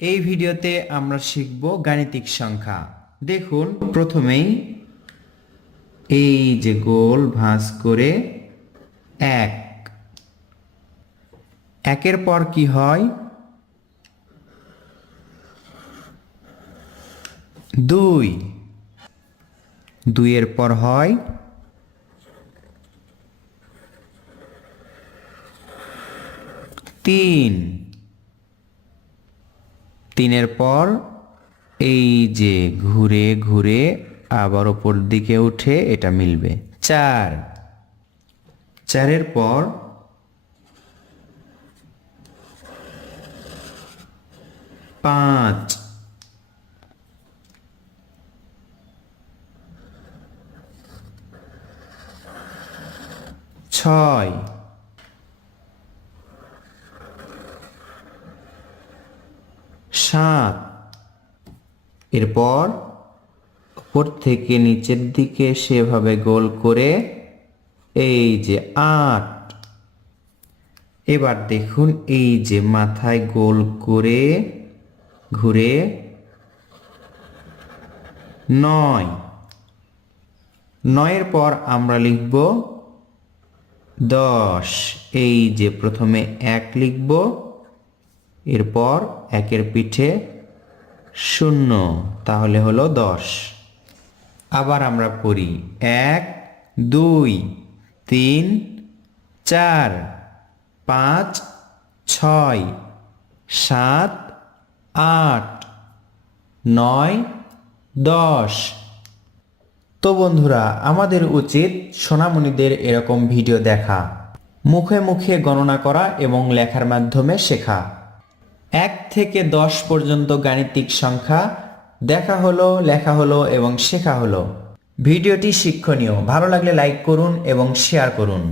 এই ভিডিওতে আমরা শিখব গাণিতিক সংখ্যা। দেখুন, প্রথমেই এই যে গোল ভাঁজ করে এক, একের পর কি হয় দুই, দুইয়ের পর হয় তিন, তিনের পর এই যে ঘুরে ঘুরে আবার উপর দিকে উঠে এটা মিলবে চার, চারের পর পাঁচ, ছয়, সাত, এরপর উপর থেকে নিচের দিকে সেভাবে গোল করে এই যে আট। এবার দেখুন এই যে মাথায় গোল করে ঘুরে নয়, নয়ের পর আমরা লিখব দশ। এই যে প্রথমে এক লিখব, এরপর একের পিঠে শূন্য, তাহলে হলো 10। আবার আমরা পড়ি 1 2 3 4 5 6 7 8 9 10। তো বন্ধুরা, আমাদের উচিত সোনামণিদের এরকম ভিডিও দেখা, মুখে মুখে গণনা করা এবং লেখার মাধ্যমে শেখা। 1 থেকে 10 পর্যন্ত গাণিতিক সংখ্যা দেখা হলো, লেখা হলো এবং শেখা হলো। ভিডিওটি শিক্ষণীয়, ভালো লাগলে লাইক করুন এবং শেয়ার করুন।